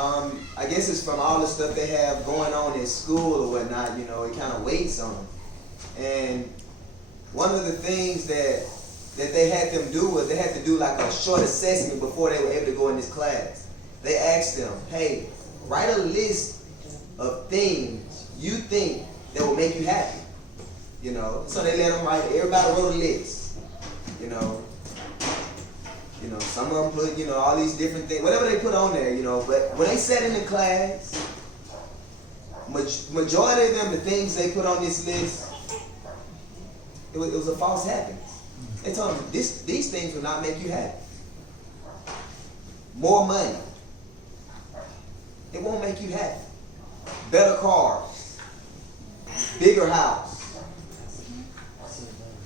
I guess it's from all the stuff they have going on in school or whatnot, you know, it kind of weighs on them. And one of the things that they had them do was they had to do like a short assessment before they were able to go in this class. They asked them, hey, write a list of things you think that will make you happy. You know, so they let them write, everybody wrote a list. You know, some of them put, all these different things, whatever they put on there, but when they sat in the class, majority of them, the things they put on this list, it was a false happiness. They told them, these things will not make you happy. More money, it won't make you happy. Better cars, bigger house,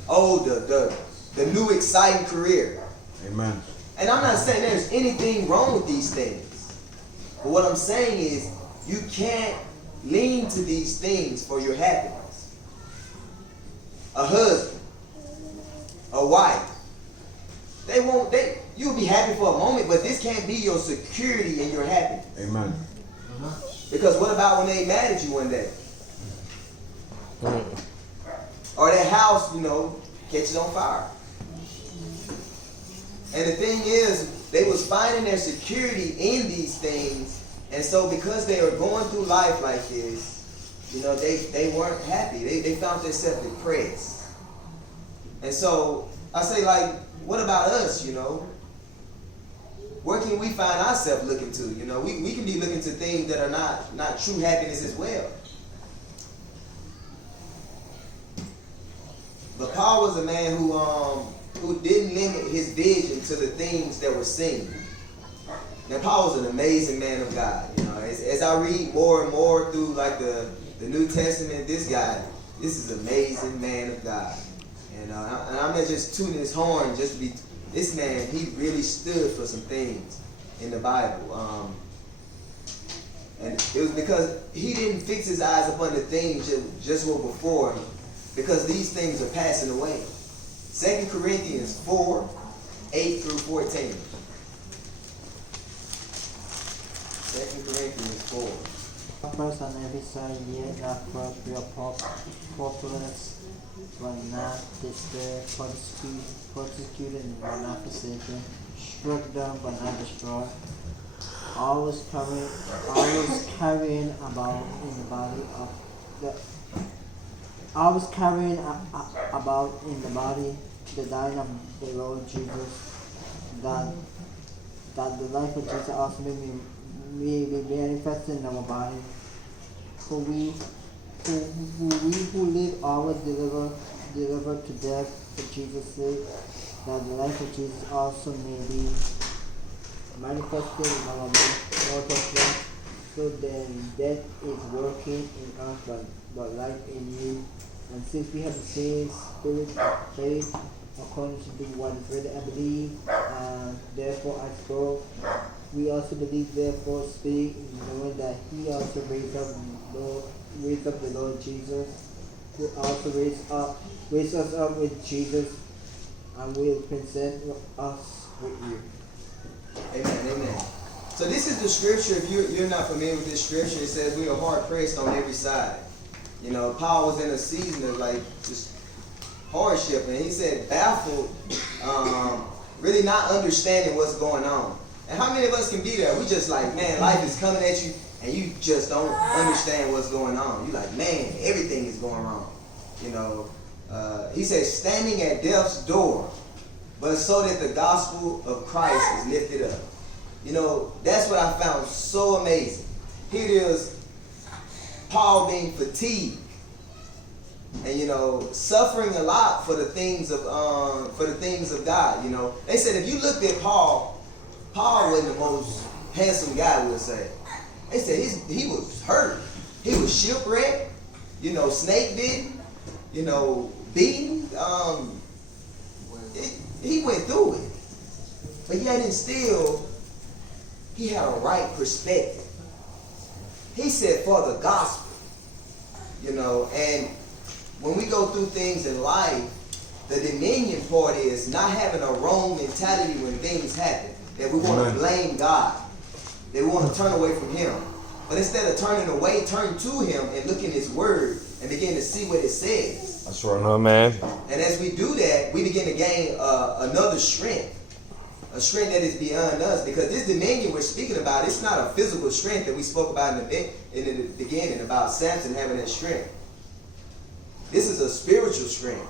the new exciting career. Amen. And I'm not saying there's anything wrong with these things. But what I'm saying is you can't lean to these things for your happiness. A husband, a wife, you'll be happy for a moment, but this can't be your security and your happiness. Amen. Because what about when they mad at you one day? Or that house, catches on fire. And the thing is, they was finding their security in these things, and so because they were going through life like this, they weren't happy. They found themselves depressed. And so I say, like, what about us, Where can we find ourselves looking to? We can be looking to things that are not true happiness as well. But Paul was a man who didn't limit his vision to the things that were seen. Now, Paul was an amazing man of God. As I read more and more through like the New Testament, this is an amazing man of God. And I'm not just tooting his horn just to be. This man, he really stood for some things in the Bible. And it was because he didn't fix his eyes upon the things that just were before him, because these things are passing away. 2 Corinthians 4, 8 through 14. 2 Corinthians 4. First on every side, yet not populous, but not despair, persecuted, but not forsaken, struck down, but not destroyed. Always carrying about in the body the dying of the Lord Jesus, that the life of Jesus also may be manifested in our body. For we who live always deliver to death for Jesus' sake, that the life of Jesus also may be manifested in our mortal flesh. So then death is working in us, but life in you. And since we have the same spirit of faith, according to what is written, I believe, and therefore I spoke. We also believe, therefore speak, knowing that He also raised up the Lord Jesus, who also raised us up with Jesus, and will present us with you. Amen, amen. So this is the scripture. If you're not familiar with this scripture, it says we are hard pressed on every side. Paul was in a season of like just hardship, and he said baffled, really not understanding what's going on. And how many of us can be there? We just like, man, life is coming at you, and you just don't understand what's going on. You're like, man, everything is going wrong. He said, standing at death's door, but so that the gospel of Christ is lifted up. That's what I found so amazing. Here it is, Paul being fatigued, and suffering a lot for the things of God. They said if you looked at Paul wasn't the most handsome guy, we'll say. They said he was hurt. He was shipwrecked, snake bitten, beaten. He went through it. But yet and still, he had a right perspective. He said for the gospel. And when we go through things in life, the dominion part is not having a wrong mentality when things happen, that we want to blame God. They want to turn away from him. But instead of turning away, turn to him and look in his word and begin to see what it says. That's right, no, man. And as we do that, we begin to gain another strength. A strength that is beyond us. Because this dominion we're speaking about, it's not a physical strength that we spoke about in the beginning about Samson having that strength. This is a spiritual strength.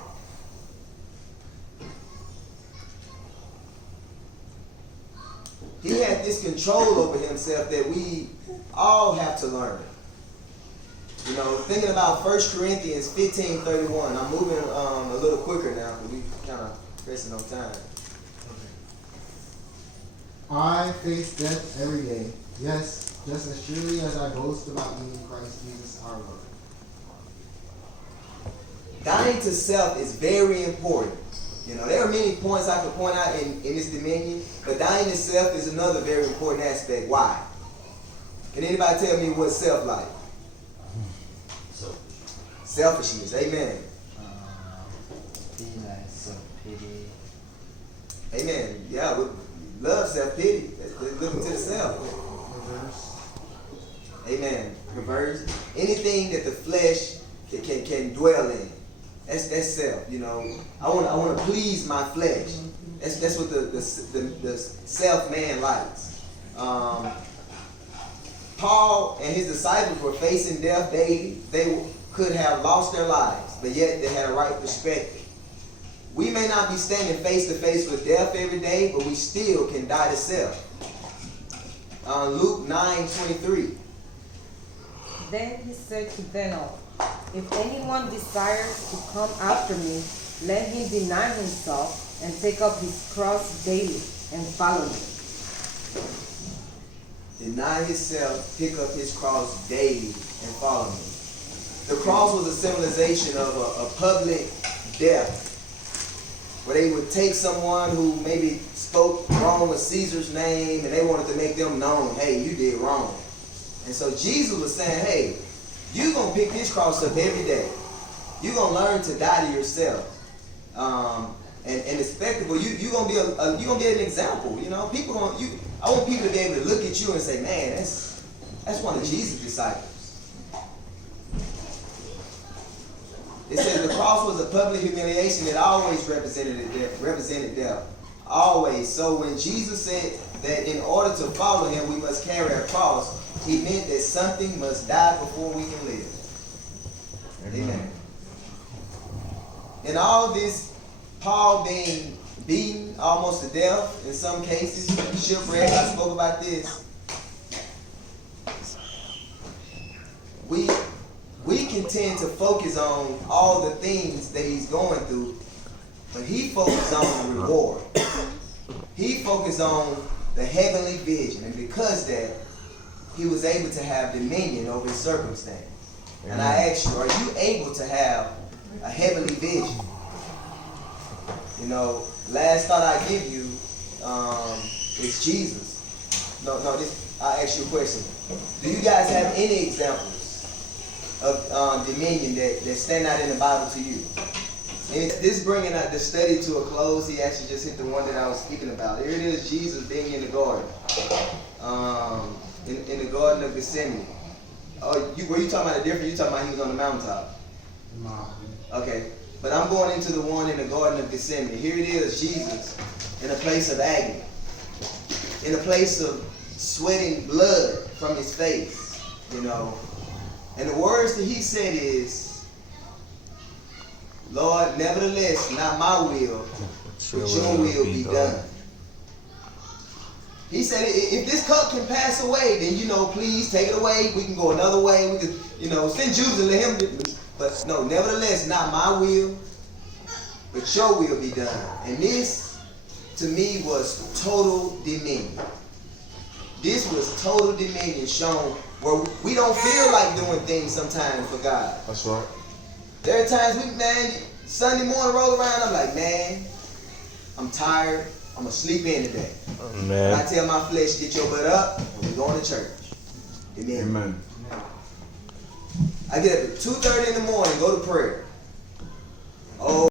He had this control over himself that we all have to learn. You know, thinking about 1 Corinthians 15:31. I'm moving a little quicker now because we kind of pressing on time. I face death every day. Yes, just as surely as I boast about you in Christ Jesus our Lord. Dying to self is very important. You know, there are many points I could point out in this dominion, but dying to self is another very important aspect. Why? Can anybody tell me what self like? Selfishness. Amen. Be like self-pity. Amen. Yeah, we love self-pity. Let's look into the self. Amen. Perverse. Anything that the flesh can dwell in. That's self. You know, I want to please my flesh. That's what the self man likes. Paul and his disciples were facing death daily. They could have lost their lives, but yet they had a right perspective. We may not be standing face to face with death every day, but we still can die to self. Luke 9:23. Then he said to them all, if anyone desires to come after me, let him deny himself and take up his cross daily and follow me. Deny himself, pick up his cross daily, and follow me. The cross was a symbolization of a public death, where they would take someone who maybe spoke wrong with Caesar's name, and they wanted to make them known, hey, you did wrong. And so Jesus was saying, hey, you're going to pick this cross up every day. You're going to learn to die to yourself. And the spectacle, you're going to be an example. You know, I want people to be able to look at you and say, man, that's one of Jesus' disciples. It says the cross was a public humiliation that always represented death. Always. So when Jesus said that in order to follow him, we must carry a cross, he meant that something must die before we can live. Amen. In all this, Paul being beaten almost to death in some cases, shipwrecked, I spoke about this. We can tend to focus on all the things that he's going through, but he focused on the reward. He focused on the heavenly vision, and because that, he was able to have dominion over his circumstance. And I ask you, are you able to have a heavenly vision? You know, last thought I give you is Jesus. I ask you a question. Do you guys have any examples of dominion that stand out in the Bible to you? And this bringing out the study to a close. He actually just hit the one that I was speaking about. Here it is, Jesus being in the garden. In the Garden of Gethsemane. Oh, were you talking about a different? You talking about he was on the mountaintop? No. Okay, but I'm going into the one in the Garden of Gethsemane. Here it is, Jesus in a place of agony, in a place of sweating blood from his face, you know. And the words that he said is, Lord, nevertheless, not my will, but your will be done. He said, if this cup can pass away, then, you know, please take it away. We can go another way. We could, you know, send Judas and let him do it. But no, nevertheless, not my will, but your will be done. And this, to me, was total dominion. This was total dominion shown where we don't feel like doing things sometimes for God. That's right. There are times Sunday morning roll around, I'm like, man, I'm tired. I'm going to sleep in today. Man. And I tell my flesh, get your butt up, and we're going to church. Amen. Amen. I get up at 2:30 in the morning, go to prayer. Oh.